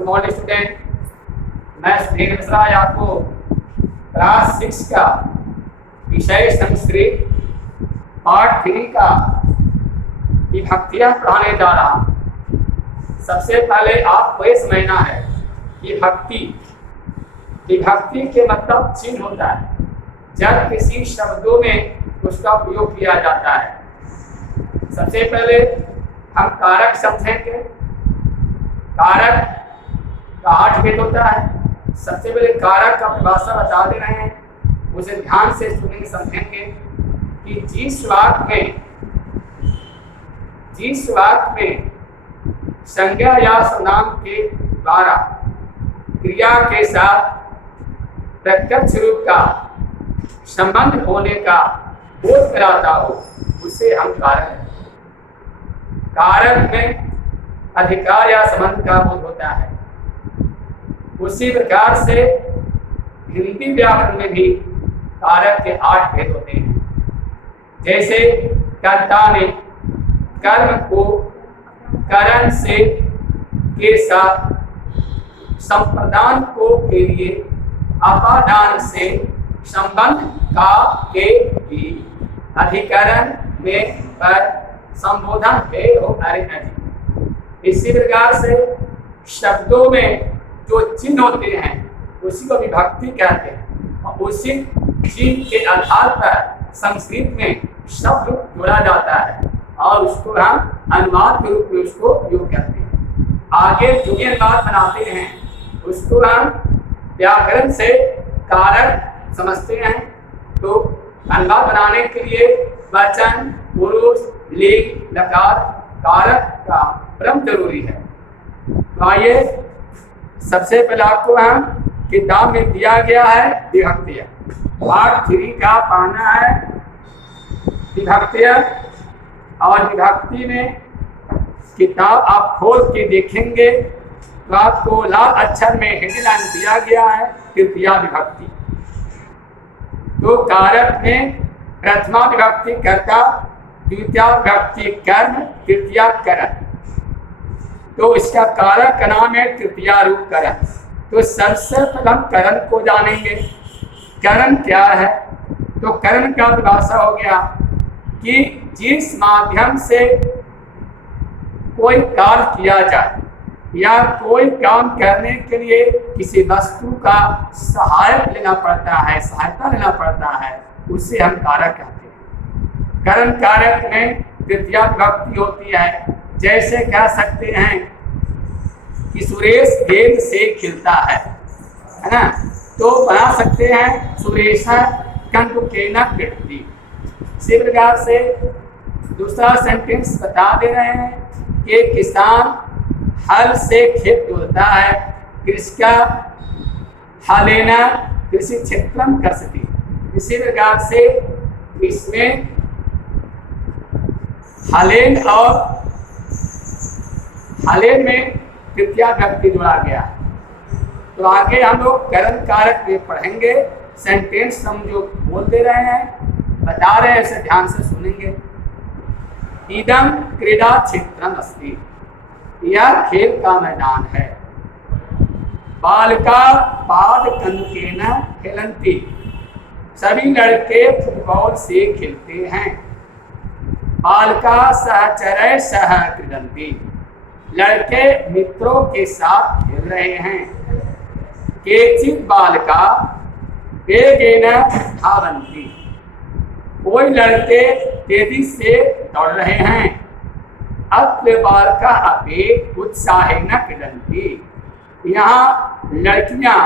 Good morning student. मैं सुधीर मिश्रा आपको class 6 का विषय संस्कृत पार्ट 3 का विभक्तियां पढ़ाने जा रहा हूँ। सबसे पहले आपको ये समझना है विभक्ति के मतलब चिन्ह होता है जब किसी शब्दों में उसका प्रयोग किया जाता है। सबसे पहले हम कारक समझेंगे। कारक का 8 भेद होता है। सबसे पहले कारक का परिभाषा बता दे रहे हैं, उसे ध्यान से सुनेंगे समझेंगे कि जिस वाक्य में संज्ञा या सर्वनाम के द्वारा क्रिया के साथ प्रत्यक्ष रूप का संबंध होने का बोध कराता हो उसे हम कारक हैं। कारक में अधिकार या संबंध का बोध होता है। उसी प्रकार से हिंदी व्याकरण में भी कारक के 8 भेद होते हैं। जैसे कर्ता ने कर्म को करण से के साथ संप्रदान को के लिए अपादान से संबंध का के भी अधिकरण में पर संबोधन भेद हो अरे। इसी प्रकार से शब्दों में जो चिन्ह होते हैं उसी को विभक्ति कहते हैं और उसी चिन्ह के आधार पर संस्कृत में शब्द जोड़ा जाता है और उसको हम अनुवाद के रूप में उसको उपयोग करते हैं। आगे जो अनुवाद बनाते हैं उसको हम व्याकरण से कारक समझते हैं। तो अनुवाद बनाने के लिए वचन, पुरुष, लिंग, लकार, कारक का क्रम जरूरी है। तो आइए सबसे पहले आपको हम किताब में दिया गया है विभक्तियां। पार्ट 3 का पढ़ना है विभक्तियां। और विभक्ति में किताब आप खोल के देखेंगे तो आपको लाल अक्षर में हेडलाइन दिया गया है तृतीया विभक्ति। तो कारक में प्रथमा विभक्ति कर्ता, द्वितीया विभक्ति कर्म, तृतीया करण। तो इसका कारक का नाम है तृतीया रूप करण। तो सबसे पहले हम करण को जानेंगे। करण क्या है? तो करण का परिभाषा हो गया कि जिस माध्यम से कोई कार्य किया जाए या कोई काम करने के लिए किसी वस्तु का सहायता लेना पड़ता है उसे हम कारक कहते हैं। करण कारक में तृतीया विभक्ति होती है। जैसे कह सकते हैं कि सुरेश गेंद से खेलता है ना, तो बना सकते हैं सुरेश कंटुकेन क्रीडति। इसी प्रकार से दूसरा सेंटेंस बता दे रहे हैं कि किसान हल से खेत जोतता है, कृषिका हलेन कृषि क्षेत्रम कृषति। इसी प्रकार से इसमें हलेन और हलेन में तृतीया विभक्ति जोड़ा गया। तो आगे हम लोग करण कारक में पढ़ेंगे। सेंटेंस हम जो बोल दे रहे हैं बता रहे हैं, इसे ध्यान से सुनेंगे। इदम क्रीडा क्षेत्रम अस्ति, यह खेल का मैदान है। बालिका पाद कंकेन खेलंती, सभी लड़के फुटबॉल से खेलते हैं। बालिका सहचरय सह क्रीडंती, लड़के मित्रों के साथ खेल रहे हैं। केचित् बालिका वेगेन धावन्ति, कोई लड़के तेजी से दौड़ रहे हैं। अत्र बालिका अपि उत्साहेन क्रीडन्ति, यहाँ लड़कियां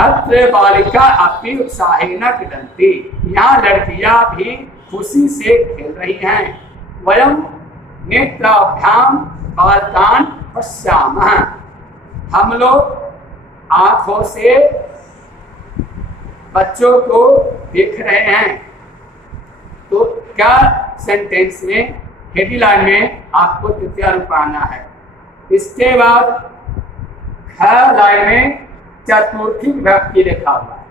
अत्र बालिका अपि उत्साहेन क्रीडन्ति, यहाँ लड़कियां भी खुशी से खेल रही हैं। वयं नेत्राभ्याम बालकान पश्यामः, हम लोग आंखों से बच्चों को देख रहे हैं। तो क्या सेंटेंस में हेडलाइन में आपको तृतीया रूप आना है। इसके बाद ख लाइन में चतुर्थी विभक्ति लिखा हुआ है।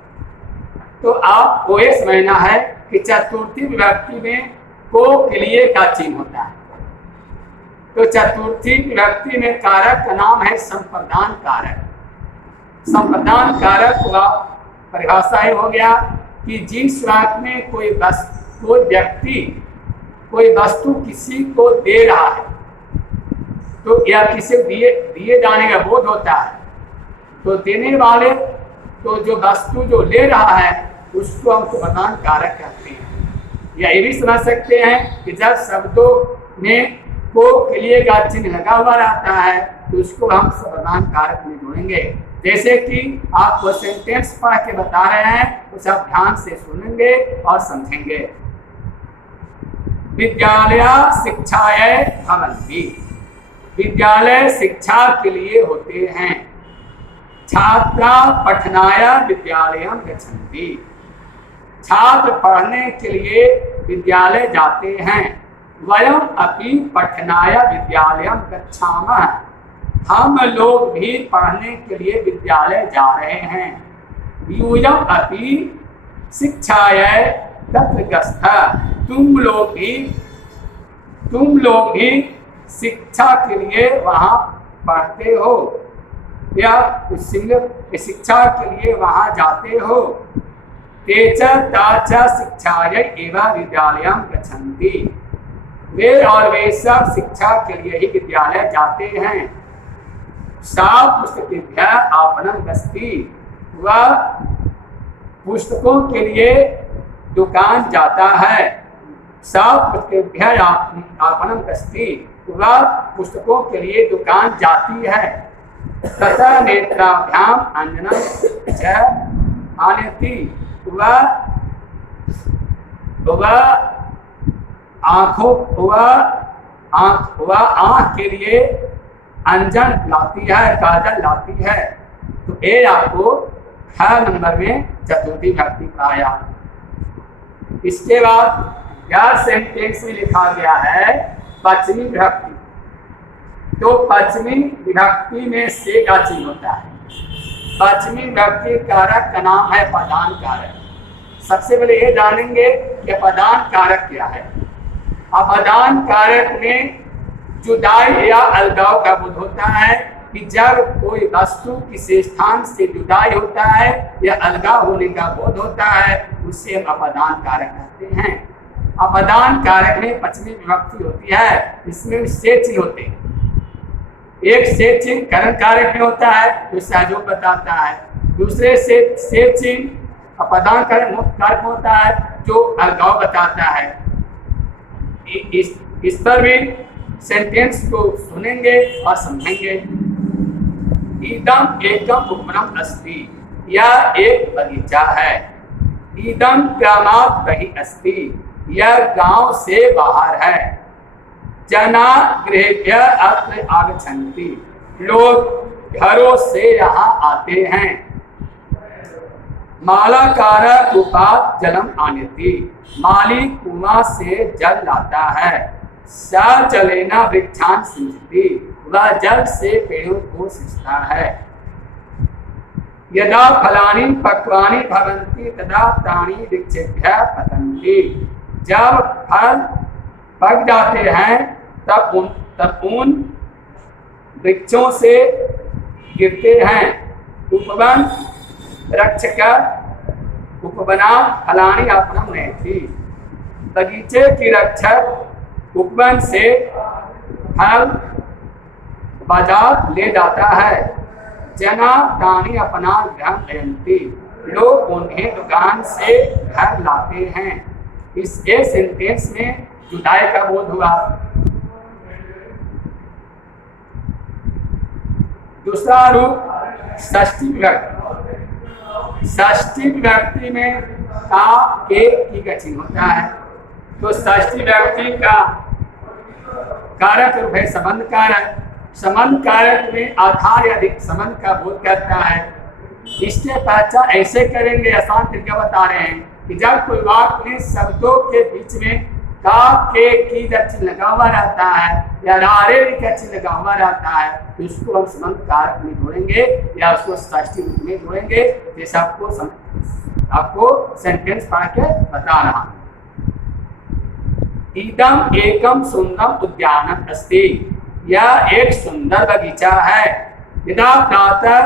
तो आपको ये समझना है कि चतुर्थी विभक्ति में को के लिए का चिन्ह होता है। तो चतुर्थी विभक्ति में कारक का नाम है संप्रदान कारक। संप्रदान कारक हुआ परिभाषा ही हो गया कि जिस वाक्य में कोई व्यक्ति कोई वस्तु किसी को दे रहा है तो या किसी दिए जाने का बोध होता है, तो देने वाले तो जो वस्तु जो ले रहा है उसको हम संप्रदान कारक कहते हैं। या ये भी समझ सकते हैं कि जब शब्दों में को के लिए का चिन्ह लगा हुआ रहता है तो उसको हम संप्रदान कारक में जोड़ेंगे। जैसे कि आपको सेंटेंस पढ़ के बता रहे हैं, उसे आप ध्यान से सुनेंगे और समझेंगे। विद्यालय शिक्षाय भवन्ति, विद्यालय शिक्षा के लिए होते हैं। छात्रा पठनाय विद्यालयं गच्छन्ति, छात्र पढ़ने के लिए विद्यालय जाते हैं। वयम अपि पठनाय विद्यालयं गच्छामः, हम लोग भी पढ़ने के लिए विद्यालय जा रहे हैं। यूयम अपि शिक्षाय तत्र गच्छः, तुम लोग भी शिक्षा के लिए वहाँ पढ़ते हो या शिक्षा के लिए वहाँ जाते हो। ते च ता च शिक्षायै एव विद्यालयं गच्छन्ति, वे और वे सब शिक्षा के लिए ही विद्यालय जाते हैं। सा पुस्तकेभ्यः आपणं गच्छति, वह पुस्तकों के लिए दुकान जाता है। सा पुस्तकेभ्यः आपणं गच्छति, वह पुस्तकों के लिए दुकान जाती है। तथा नेत्राभ्याम अंजनं च आनयति, वह आँख के लिए अंजन लाती है, काजल लाती है। तो ये आपको 6 नंबर में चतुर्थी विभक्ति पाया। इसके बाद यह सेंटेंस में लिखा गया है पश्चिमी विभक्ति। तो पश्चिमी विभक्ति में से का चिन्ह होता है। पश्चिमी विभक्ति कारक का नाम है पदान कारक। सबसे पहले ये जानेंगे कि पदान कारक क्या है। अपदान कारक में जुदाई या अलगाव का बोध होता है कि जब कोई वस्तु किसी स्थान से जुदाई होता है या अलगाव होने का बोध होता है, उससे हम अपदान कारक कहते हैं। अपदान कारक में पश्चिमी विभक्ति होती है, इसमें से चिन्ह होते हैं। एक से चिन्ह करण कारक में होता है जो सहयोग बताता है, दूसरे से चिन्ह अपदान कारक होता है जो अलगाव बताता है। इस पर भी सेंटेंस को सुनेंगे और समझेंगे। इदम एकम उपवनम अस्ति, यह एक बगीचा है। इदम ग्रामात् बहिः अस्ति, यह गांव से बाहर है। जना गृहेभ्यः अत्र आगच्छन्ति, लोग घरों से यहाँ आते हैं। मालाकार कूपात् जलम आनयति, माली कुआं से जल लाता है। स जलेन वृक्षान् सिंचति, वह जल से पेड़ों को सिंचता है। यदा फलानि पक्वानि भवन्ति तदा तानि वृक्षेभ्यः पतन्ति, जब फल पक जाते हैं तब उन वृक्षों से गिरते हैं। उपवन रक्षक उपवना फलानि आपणं नयति, बगीचे की रक्षक उपवन से फल बाजार ले जाता है। जना तानि अपना गृहं नयन्ति, लोग उन्हें दुकान से घर लाते हैं। इस सेंटेंस में जुदाई का बोध हुआ। दूसरा रूप षष्ठी विभक्ति। षष्ठी विभक्ति में का के की का चिन्ह होता है। तो षष्ठी विभक्ति का कारक रूप है संबंध कारक। संबंध कारक में आधार या अधिक संबंध का बोध करता है। इसके पहचान ऐसे करेंगे, आसान तरीका बता रहे हैं कि जब कोई वाक्य में शब्दों के बीच में का के की का चिन्ह लगा हुआ रहता है या रारे का चिन्ह लगा हुआ रहता है तो उसको हम संबंध कारक में जोड़ेंगे या उसको षष्ठी रूप में जोड़ेंगे। जैसे आपको सेंटेंस पढ़ के बता रहा हूं। इदम एकम सुंदरम उद्यानम अस्ति, यह एक सुंदर बगीचा है। यदा प्रातः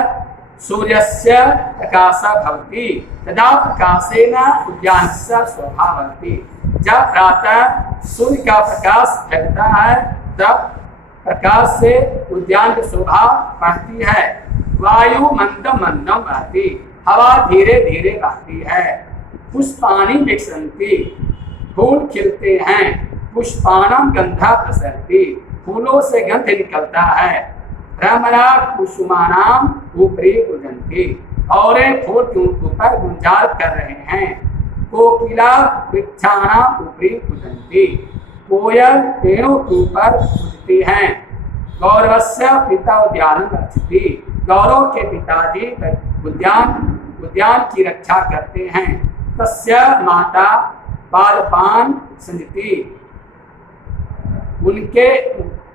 सूर्यस्य प्रकाशः भवति तदा प्रकाशेन उद्यानस्य शोभा भवति। जब प्रातः सूर्य का प्रकाश फैलता है तब प्रकाश से उद्यान की शोभा बढ़ती है। वायु मंदम मंदम बहती, हवा धीरे धीरे बहती है। पुष्पाणि विकसन्ति, फूल खिलते हैं। पुष्पाणां गंधा प्रसरति, फूलों से गंध निकलता है। भ्रमरा कुसुमानां ऊपरी गुंजन्ति, और फूल के ऊपर गुंजार कर रहे हैं। कोकिला वृक्षाणां ऊपरी गुंजन्ति, कोयल पेड़ों के ऊपर कूदती हैं। गौरवस्य पिता उद्यानं रक्षति, गौरव के पिताजी उद्यान की रक्षा करते हैं। तस्य माता पादपान संजति,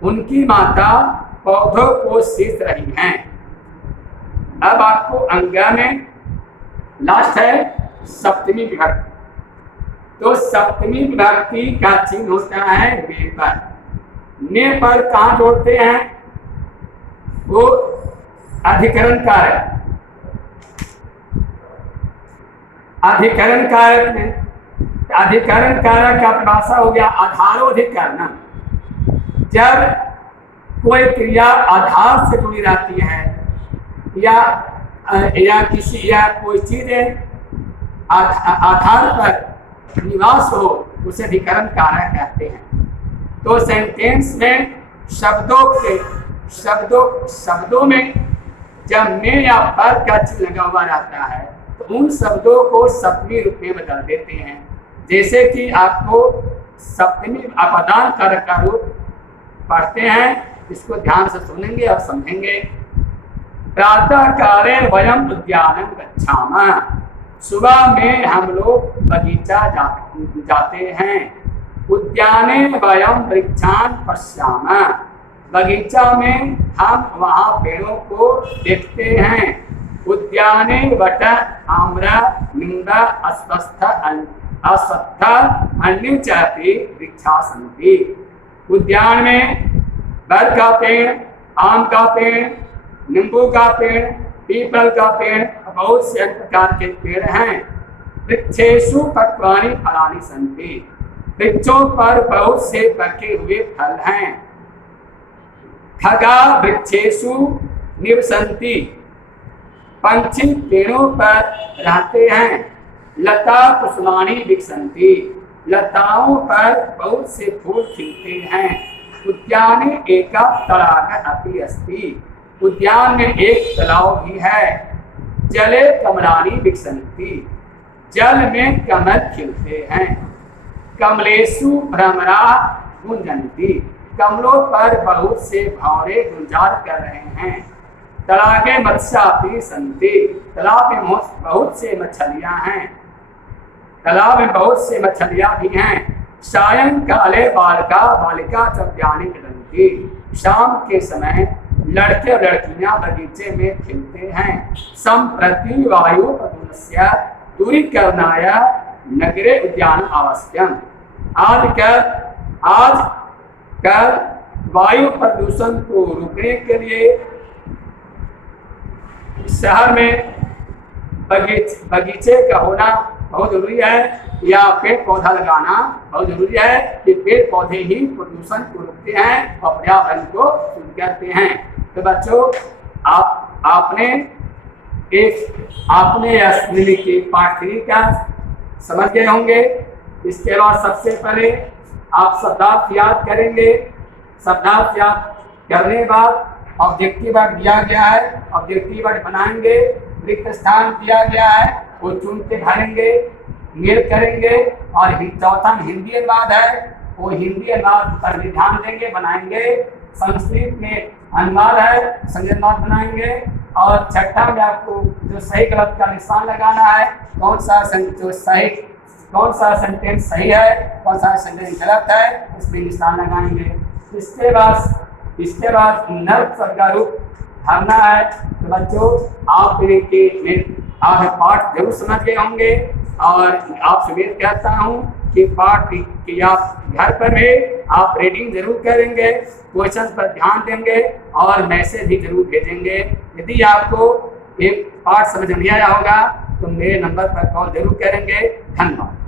उनकी माता पौधों को सींच रही हैं। अब आपको अंगा में लास्ट है सप्तमी विभक्ति। तो सप्तमी विभक्ति का चिन्ह होता है ने पर। ने पर कहाँ जोड़ते हैं? वो अधिकरण कारक, अधिकरण कारक में अधिकरण कारक का परिभाषा हो गया आधारोधिकरण। जब कोई क्रिया आधार से जुड़ी रहती है या कोई चीज आधार पर निवास हो, उसे अधिकरण कारक कहते हैं। तो सेंटेंस में शब्दों में जब में या पर का चिन्ह लगा हुआ रहता है तो उन शब्दों को सप्तमी रूप में बदल देते हैं। जैसे कि आपको सप्तमी अपदान कारक का रूप पढ़ते हैं, इसको ध्यान से सुनेंगे और समझेंगे। प्रातः काले वयम उद्यानं गच्छामः, सुबह में हम लोग बगीचा जाते हैं। उद्याने वयम वृक्षान् पश्यामः, बगीचा में हम वहाँ पेड़ों को देखते हैं। उद्याने वट आम्र निम्ब अस्वस्थ अन्य चापी वृक्षा सन्ति, उद्यान में बर का पेड़, आम का पेड़, नींबू का पेड़, पीपल का पेड़, बहुत से प्रकार के पेड़ हैं। वृक्षेषु पक्वानि फलानि सन्ति, वृक्षों पर बहुत से पके हुए फल हैं। खगा वृक्षेषु निवसन्ति, पंछी पेड़ों पर रहते हैं। लता कुसुमानि विकसन्ति, लताओं पर बहुत से फूल खिलते हैं। उद्याने एका तडाग अपि अस्ति, उद्यान में एक तालाब भी है। जले कमलानि विकसन्ति, जल में कमल खिलते हैं। कमलेषु भ्रमरा गुंजन्ति, कमलों पर बहुत से भंवरे गुंजार कर रहे हैं। तडागे मत्स्यापि सन्ति, तालाब में बहुत से मछलियां हैं। तालाब में बहुत से मछलियां भी हैं। सायंकाले बालिका चौद्यानि क्रीडन्ति, शाम के समय लड़के और लड़कियां बगीचे में खेलते हैं। सम्प्रति वायु प्रदूषणस्य दूरीकरणाय नगरे उद्यान आवश्यकम्, आजकल वायु प्रदूषण को रोकने के लिए शहर में बगीचे का होना बहुत जरूरी है, या पेड़ पौधा लगाना बहुत जरूरी है कि पेड़ पौधे ही प्रदूषण को रोकते हैं और पर्यावरण को शुद्ध करते हैं। तो बच्चों, आपने असली की पाठ 3 का समझ गए होंगे। इसके बाद सबसे पहले आप शब्दार्थ याद करेंगे। शब्दार्थ याद करने के बाद ऑब्जेक्टिव वर्ड दिया गया है, ऑब्जेक्टिव वर्ड बनाएंगे। रिक्त स्थान दिया गया है, वो चुन के भरेंगे, मेल करेंगे। और चौथा हिंदी अनुवाद है, वो हिंदी अनुवाद पर भी ध्यान देंगे, बनाएंगे। संस्कृत में अनुवाद है, संज्ञा अनुवाद बनाएंगे। और छठा में आपको जो सही गलत का निशान लगाना है, कौन सा सेंटेंस सही है, कौन सा सेंटेंस गलत है, उसमें निशान लगाएंगे। इसके बाद नर्क शब्द का रूप भरना है। तो बच्चों, आप पाठ जरूर समझ गए होंगे और आपसे उम्मीद करता हूँ कि पाठ की आप घर पर भी आप रीडिंग जरूर करेंगे, क्वेश्चन पर ध्यान देंगे और मैसेज भी जरूर भेजेंगे। यदि आपको एक पाठ समझ नहीं आया होगा तो मेरे नंबर पर कॉल जरूर करेंगे। धन्यवाद।